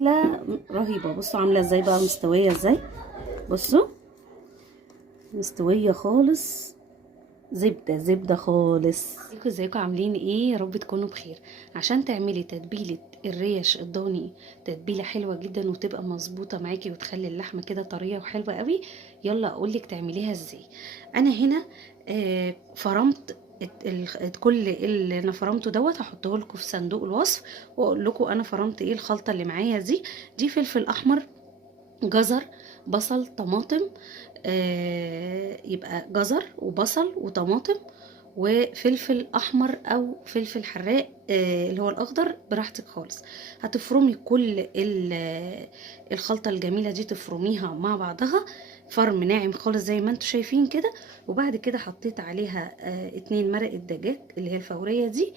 لا رهيبه. بصوا عامله ازاي بقى، مستويه ازاي. بصوا مستويه خالص، زبده زبده خالص. ازيكم عاملين ايه؟ يا رب تكونوا بخير. عشان تعملي تتبيله الريش الضاني تتبيله حلوه جدا وتبقى مظبوطه معاكي وتخلي اللحمه كده طريه وحلوه قوي، يلا اقولك تعمليها ازاي. انا هنا فرمت كل اللي انا فرمته دوت هحطه لكم في صندوق الوصف، واقول لكم انا فرمت ايه. الخلطه اللي معايا دي فلفل احمر، جزر، بصل، طماطم. يبقى جزر وبصل وطماطم وفلفل احمر او فلفل حراق، اللي هو الاخضر براحتك خالص. هتفرمي كل الخلطه الجميله دي، تفرميها مع بعضها فرم ناعم خالص زي ما انتم شايفين كده. وبعد كده حطيت عليها 2 مرق الدجاج اللي هي الفوريه دي.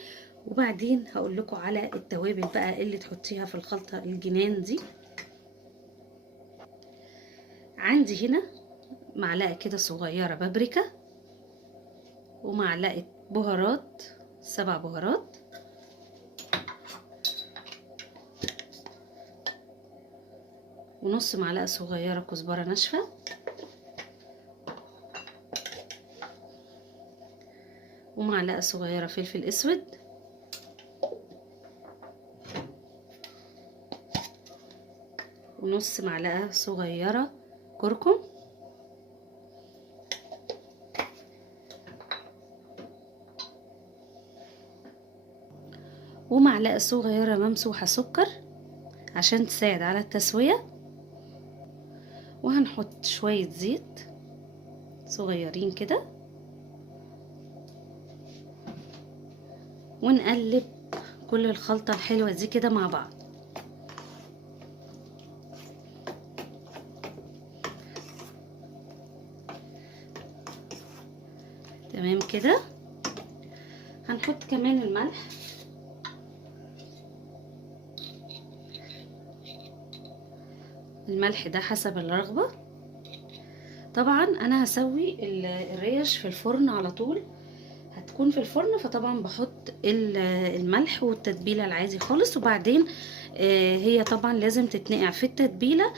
وبعدين هقول لكم على التوابل بقى اللي تحطيها في الخلطه الجنان دي. عندي هنا معلقه كده صغيره بابريكا، ومعلقه بهارات 7 بهارات، ونص معلقه صغيره كزبره ناشفه، ومعلقه صغيره فلفل اسود، ونص معلقه صغيره كركم، ومعلقه صغيره ممسوحه سكر عشان تساعد على التسويه. وهنحط شويه زيت صغيرين كده، ونقلب كل الخلطه الحلوه دي كده مع بعض. تمام كده. هنحط كمان الملح، الملح ده حسب الرغبة. طبعا انا هسوي الريش في الفرن على طول، هتكون في الفرن، فطبعا بحط الملح والتتبيلة العادي خالص. وبعدين هي طبعا لازم تتنقع في التتبيلة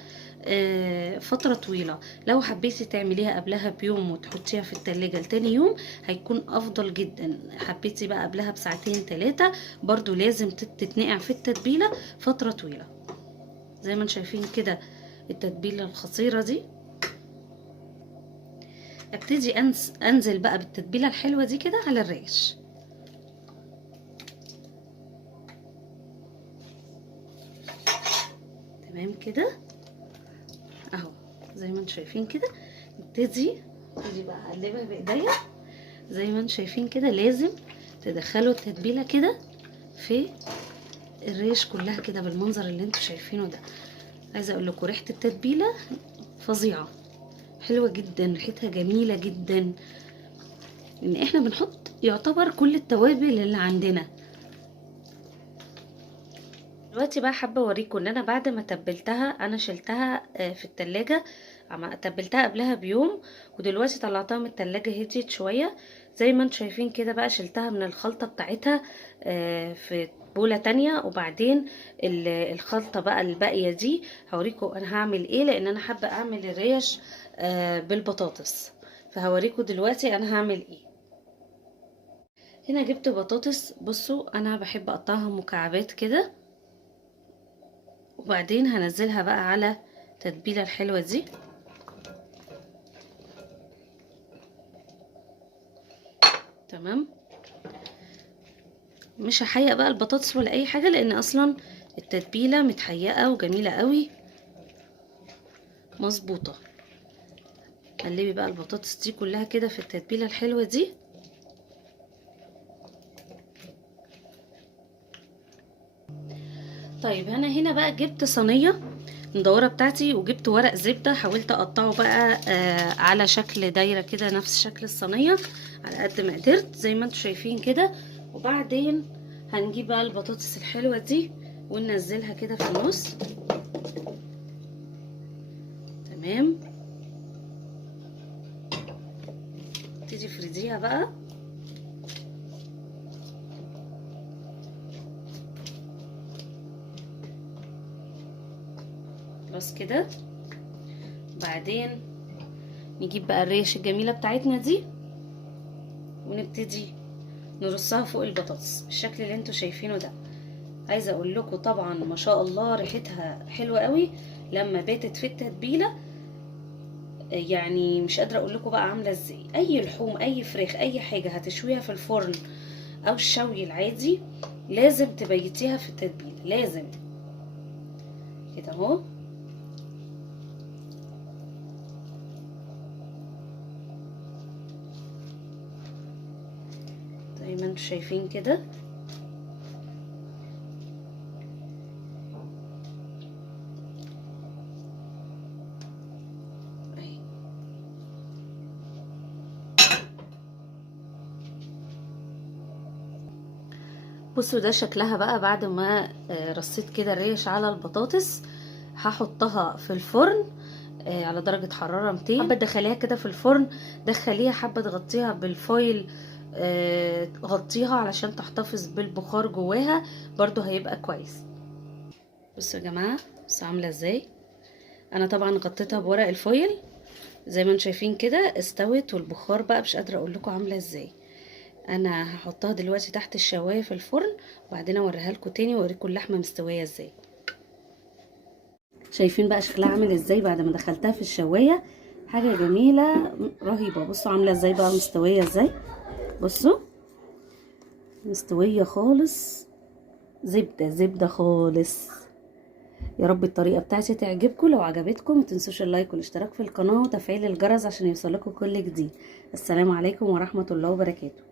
فترة طويلة. لو حبيتي تعمليها قبلها بيوم وتحطيها في التلاجة لتاني يوم هيكون افضل جدا. حبيتي بقى قبلها بساعتين 3 برضو لازم تتنقع في التتبيلة فترة طويلة. زي ما انتم شايفين كده التتبيلة الخطيرة دي. ابتدي انزل بقى بالتتبيلة الحلوة دي كده على الريش. تمام كده اهو زي ما انتم شايفين كده. ابتدي بقى اقلبها بايديا زي ما انتم شايفين كده. لازم تدخلوا التتبيلة كده في الريش كلها كده بالمنظر اللي انتم شايفينه ده. عايزه اقول لكم ريحة التتبيلة فظيعة، حلوة جدا، ريحتها جميلة جدا، ان احنا بنحط يعتبر كل التوابل اللي عندنا. دلوقتي بقى حابه اوريكم ان انا بعد ما تبلتها انا شلتها في التلاجة. تبلتها قبلها بيوم، ودلوقتي طلعتها من التلاجة هديت شويه. زي ما انتم شايفين كده بقى شلتها من الخلطه بتاعتها في بولة تانية. وبعدين الخلطه بقى الباقيه دي هوريكم انا هعمل ايه، لان انا حابه اعمل الريش بالبطاطس. فهوريكم دلوقتي انا هعمل ايه. هنا جبت بطاطس. بصوا انا بحب اقطعها مكعبات كده، وبعدين هنزلها بقى على التتبيله الحلوه دي. تمام. مش هحيق بقى البطاطس ولا اي حاجه، لان اصلا التتبيله متحيقه وجميله قوي مظبوطه. قلبي بقى البطاطس دي كلها كده في التتبيله الحلوه دي. طيب انا هنا بقى جبت صينيه مدوره بتاعتي، وجبت ورق زبده حاولت اقطعه بقى على شكل دايره كده نفس شكل الصينيه على قد ما قدرت زي ما انتم شايفين كده. وبعدين هنجيب بقى البطاطس الحلوه دي وننزلها كده في النص. تمام. تيجي تفرديها بقى. خلاص كده. بعدين نجيب بقى الريش الجميله بتاعتنا دي ونبتدي نرصها فوق البطاطس بالشكل اللي انتوا شايفينه ده. عايزه اقول لكم طبعا ما شاء الله ريحتها حلوه قوي لما باتت في التتبيله، يعني مش قادره اقول لكم بقى عامله ازاي. اي لحوم، اي فراخ، اي حاجه هتشويها في الفرن او الشوي العادي لازم تبيتيها في التتبيله، لازم كده اهو. زي ما انتوا شايفين كده. بصوا ده شكلها بقى بعد ما رصيت كده الريش على البطاطس. هحطها في الفرن على درجة حرارة 200. حابة تدخليها كده في الفرن دخليها، حابة تغطيها بالفويل غطيها علشان تحتفظ بالبخار جواها برضو هيبقى كويس. بصوا يا جماعة بصوا عاملة ازاي. انا طبعا غطيتها بورق الفويل زي ما انتم شايفين كده استوت، والبخار بقى مش قادرة اقول لكم عاملة ازاي. انا هحطها دلوقتي تحت الشوايه في الفرن وبعدين اوريها لكم تاني واوريكم اللحمه مستويه ازاي. شايفين بقى شكلها عامل ازاي بعد ما دخلتها في الشوايه؟ حاجه جميله رهيبه. بصوا عامله ازاي بقى، مستويه ازاي. بصوا مستويه خالص، زبده زبده خالص. يا رب الطريقه بتاعتي تعجبكم. لو عجبتكم متنسوش اللايك والاشتراك في القناه وتفعيل الجرس عشان يوصلكم كل جديد. السلام عليكم ورحمه الله وبركاته.